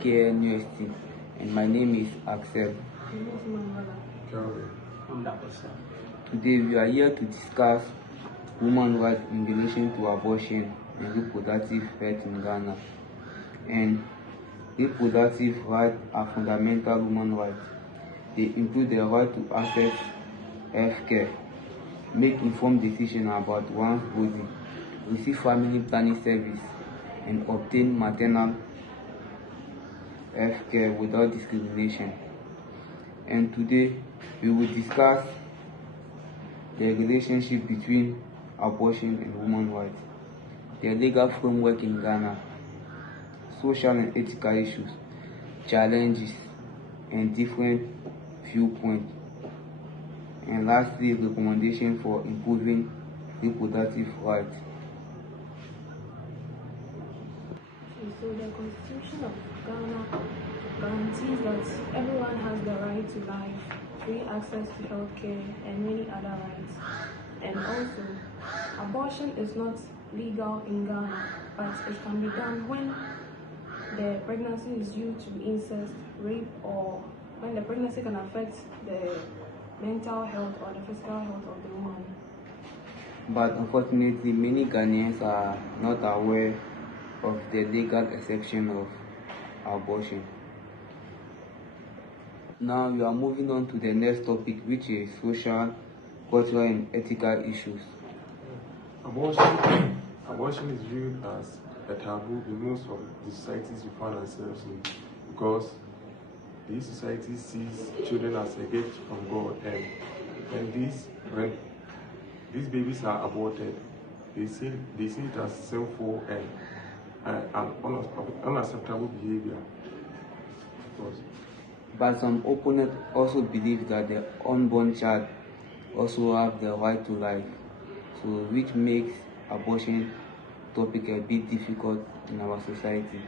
KNUST, and my name is Axel. Today we are here to discuss women's rights in relation to abortion and reproductive health in Ghana. And reproductive rights are fundamental human rights. They include the right to access health care, make informed decisions about one's body, receive family planning service, and obtain maternal health care without discrimination. And today we will discuss the relationship between abortion and women's rights, the legal framework in Ghana, social and ethical issues, challenges, and different viewpoints, and lastly, recommendations for improving reproductive rights. So the Constitution of Ghana guarantees that everyone has the right to life, free access to health care, and many other rights. And also, abortion is not legal in Ghana, but it can be done when the pregnancy is due to incest, rape, or when the pregnancy can affect the mental health or the physical health of the woman. But unfortunately, many Ghanaians are not aware of the legal exception of abortion. Now we are moving on to the next topic, which is social, cultural, and ethical issues. Abortion is viewed as a taboo in most of the societies we find ourselves in, because these societies sees children as a gift from God, and when these babies are aborted, they see it as sinful and an unacceptable behavior. But some opponents also believe that the unborn child also have the right to life, so which makes abortion topic a bit difficult in our society.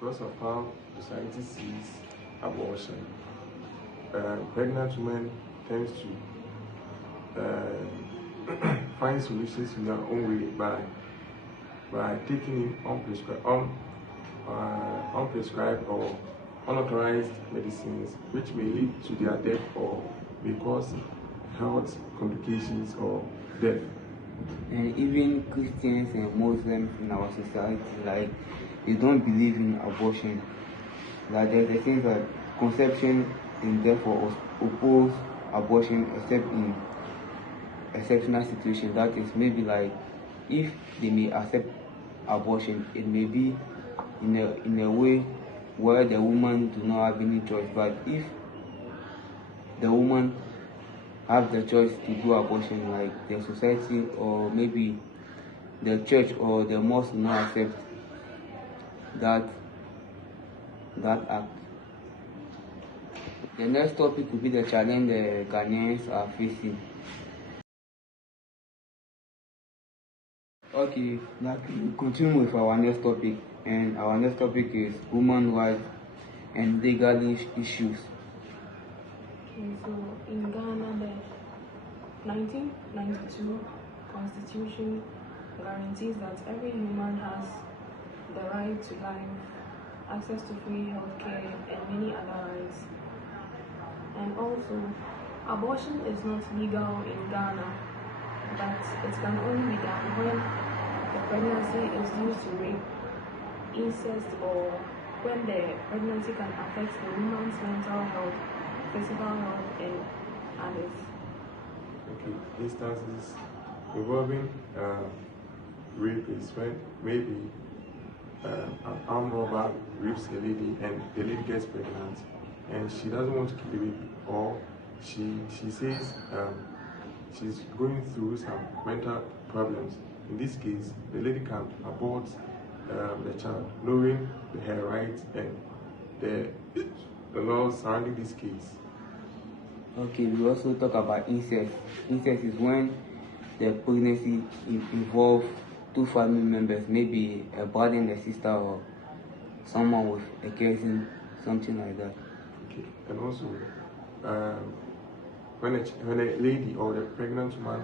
Because of how society sees abortion, pregnant women tend to find solutions in their own way by taking in unprescribed or unauthorized medicines, which may lead to their death or may cause health complications or death. And even Christians and Muslims in our society, like, they don't believe in abortion. Like, there's a sense that conception and therefore oppose abortion except in exceptional situations. That is, maybe like if they may accept abortion, it may be in a way where the woman do not have any choice. But if the woman have the choice to do abortion, like the society or maybe the church or the mosque do not accept that act. The next topic will be the challenge the Ghanaians are facing. Okay, now we continue with our next topic, and our next topic is human rights and legal issues. Okay, so in Ghana, the 1992 Constitution guarantees that every human has the right to life, access to free health care, and many other rights. And also, abortion is not legal in Ghana, but it can only be done when the pregnancy is due to rape, incest, or when the pregnancy can affect the woman's mental health, physical health, and others. Okay, instances involving rape is when maybe an armed robber rapes a lady and the lady gets pregnant and she doesn't want to keep the baby, or she says she's going through some mental problems. In this case, the lady can abort the child, knowing her rights and the laws surrounding this case. Okay, we also talk about incest. Incest is when the pregnancy involves two family members, maybe a brother and a sister, or someone with a cousin, something like that. Okay, and also when a lady or the pregnant woman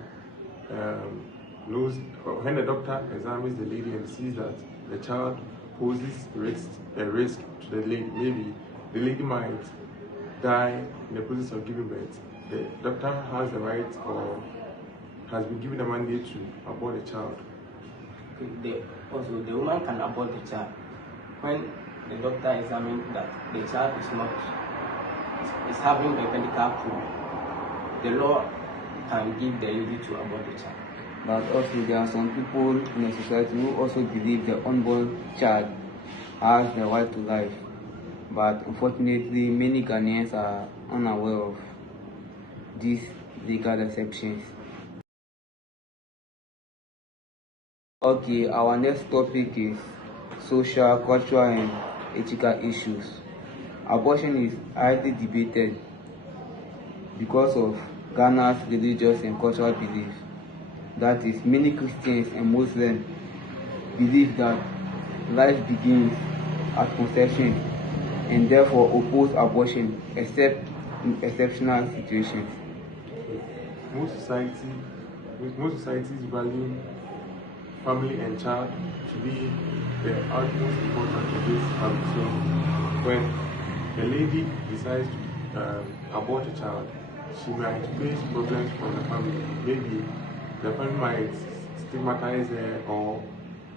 knows, when the doctor examines the lady and sees that the child poses a risk to the lady. Maybe the lady might die in the process of giving birth. The doctor has the right or has been given the mandate to abort the child. Also, the woman can abort the child when the doctor examines that the child is having a medical proof. The law can give the lady to abort the child. But also there are some people in the society who also believe the unborn child has the right to life. But unfortunately, many Ghanaians are unaware of these legal exceptions. Okay, our next topic is social, cultural, and ethical issues. Abortion is highly debated because of Ghana's religious and cultural beliefs. That is, many Christians and Muslims believe that life begins at conception and therefore oppose abortion except in exceptional situations. Most societies value family and child to be the utmost important of this family. So when a lady decides to abort a child, she might face problems from the family. Maybe the family might stigmatize her, or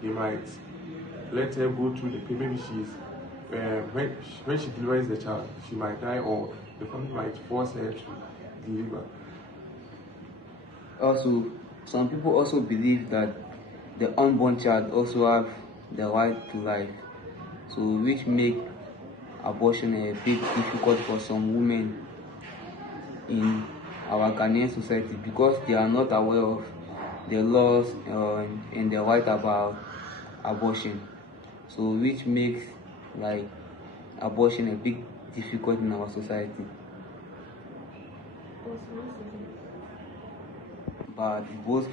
they might let her go through the pain. Maybe she's when she delivers the child, she might die, or the family might force her to deliver. Also, some people also believe that the unborn child also have the right to life, so which make abortion a bit difficult for some women in our Ghanaian society because they are not aware of the laws and the right about abortion, so which makes like abortion a bit difficult in our society. But both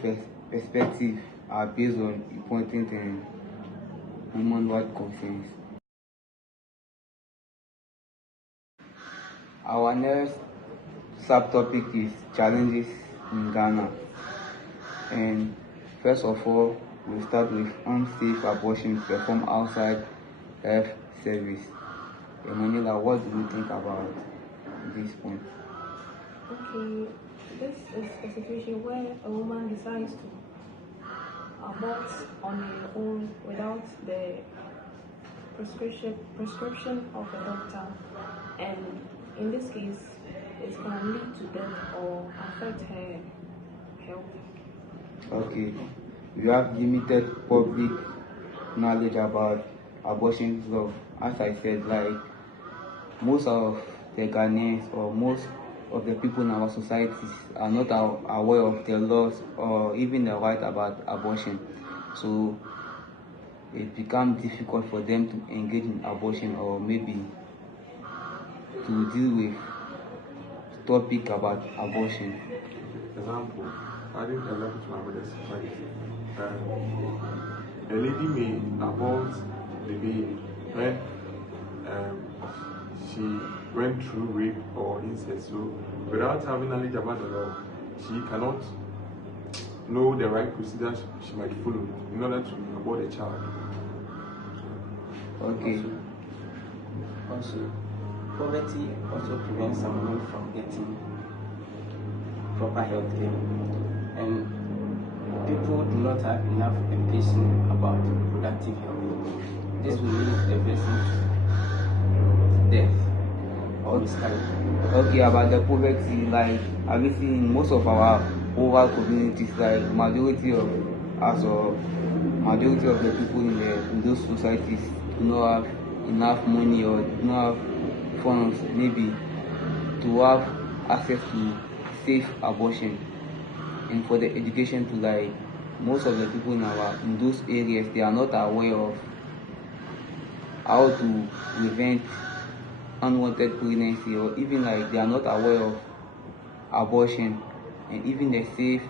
perspectives are based on important and human rights concerns. Our next subtopic is challenges in Ghana. And first of all, we'll start with unsafe abortion performed outside health service. Emanuela, what do you think about this point? Okay, this is a situation where a woman decides to abort on her own without the prescription of a doctor, and in this case, it can lead to death or affect her health. Okay, you have limited public knowledge about abortion law. As I said, like most of the Ghanaians or most of the people in our societies are not aware of the laws or even the right about abortion. So it becomes difficult for them to engage in abortion or maybe to deal with topic about abortion. Example, adding example to my mother's society. A lady may abort the baby when she went through rape or incest. So without having knowledge about the law, she cannot know the right procedures she might follow in order to abort a child. Okay. Also, poverty also prevents some women from getting proper health care, and people do not have enough education about reproductive health. This will lead the person to death or miscarriage. Okay, about the poverty, like obviously in most of our rural communities, like majority of us or majority of the people in those societies do not have enough money or do not have funds maybe to have access to safe abortion, and for the education to like most of the people in those areas, they are not aware of how to prevent unwanted pregnancy, or even like they are not aware of abortion and even the safe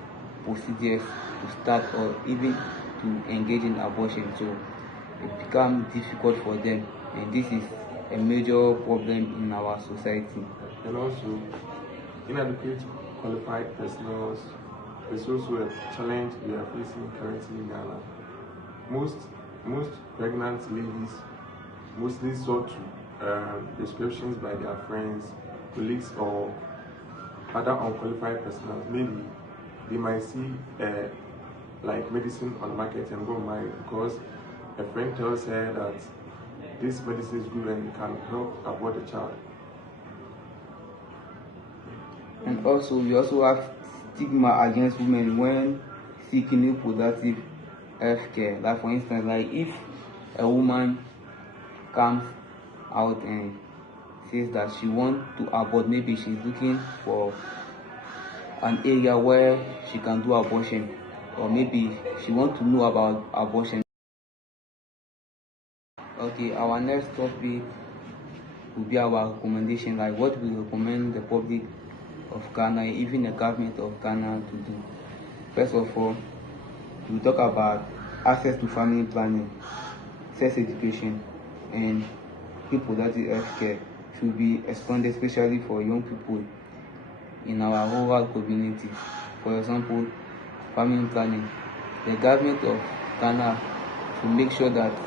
procedures to start or even to engage in abortion. So it becomes difficult for them, and this is a major problem in our society. And also, inadequate qualified personnel is also a challenge we are facing currently in Ghana. Most most pregnant ladies mostly sought prescriptions by their friends, colleagues, or other unqualified personnel. Maybe they might see like medicine on the market and go buy it because a friend tells her that this medicine is good and can help abort the child. And also, we also have stigma against women when seeking reproductive health care. Like for instance, like if a woman comes out and says that she wants to abort, maybe she's looking for an area where she can do abortion, or maybe she wants to know about abortion. Okay, our next topic will be our recommendation, like what we recommend the public of Ghana, even the government of Ghana, to do. First of all, we talk about access to family planning, sex education, and reproductive health care should be expanded, especially for young people in our rural communities. For example, family planning. The government of Ghana should make sure that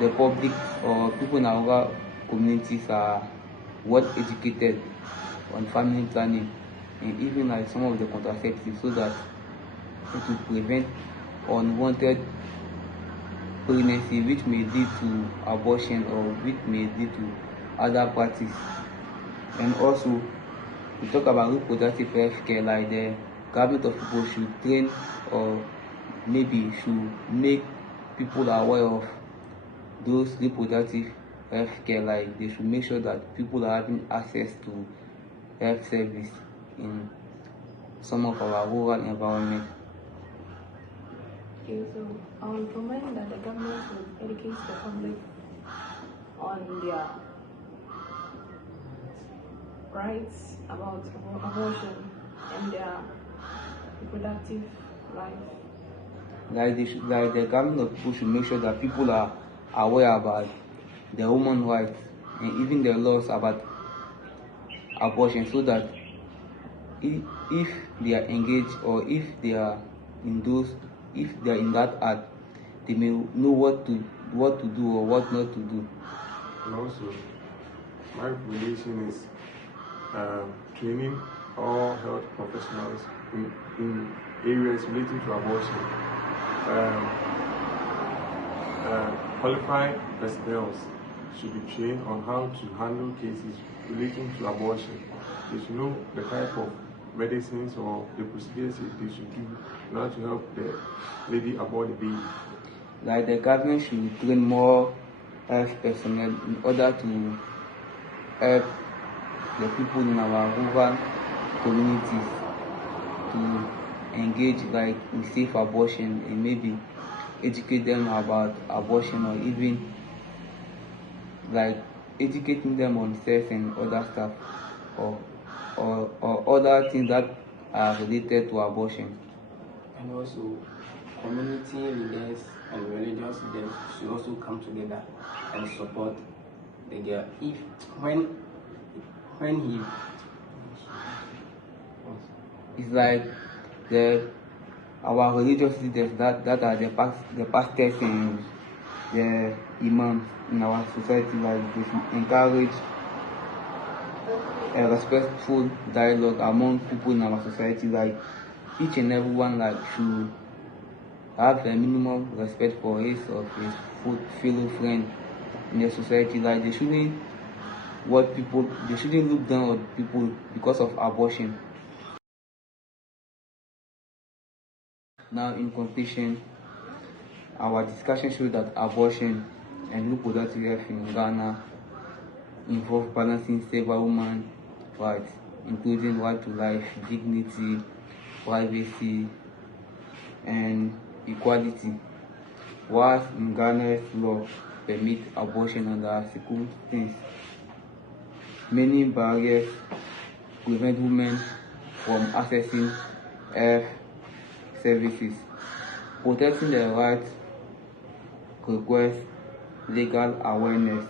the public or people in our rural communities are well educated on family planning and even like some of the contraceptives, so that it will prevent unwanted pregnancy which may lead to abortion or which may lead to other practice. And also, we talk about reproductive health care, like the government of people should train or maybe should make people aware of those reproductive health care. Like they should make sure that people are having access to health service in some of our rural environment. Okay, so I would recommend that the government should educate the public on their rights about abortion and their reproductive life. Like the government of people should make sure that people are aware about the human rights and even the laws about abortion, so that if they are engaged or if they are if they are in that act, they may know what to do or what not to do. And also, my recommendation is training all health professionals in areas relating to abortion. Qualified personnel should be trained on how to handle cases relating to abortion. They should know the type of medicines or the procedures they should do in order to help the lady abort the baby. Like the government should train more health personnel in order to help the people in our rural communities to engage like in safe abortion and maybe educate them about abortion, or even like educating them on sex and other stuff, or other things that are related to abortion. And also, community leaders and religious leaders should also come together and support the girl. If when he It's like our religious leaders that are the pastors and the imams in our society, like they should encourage a respectful dialogue among people in our society. Like each and everyone like should have a minimum respect for his or his fellow friend in the society. Like they shouldn't look down on people because of abortion. Now, in conclusion, our discussion shows that abortion and reproductive health in Ghana involve balancing several human rights, including right to life, dignity, privacy, and equality. Whilst in Ghana's law permit abortion under circumstances, many barriers prevent women from accessing health services. Protecting their rights requires legal awareness,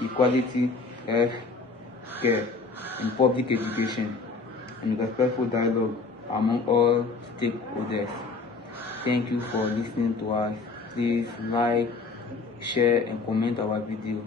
equality, health care, and public education, and respectful dialogue among all stakeholders. Thank you for listening to us. Please like, share and comment our video.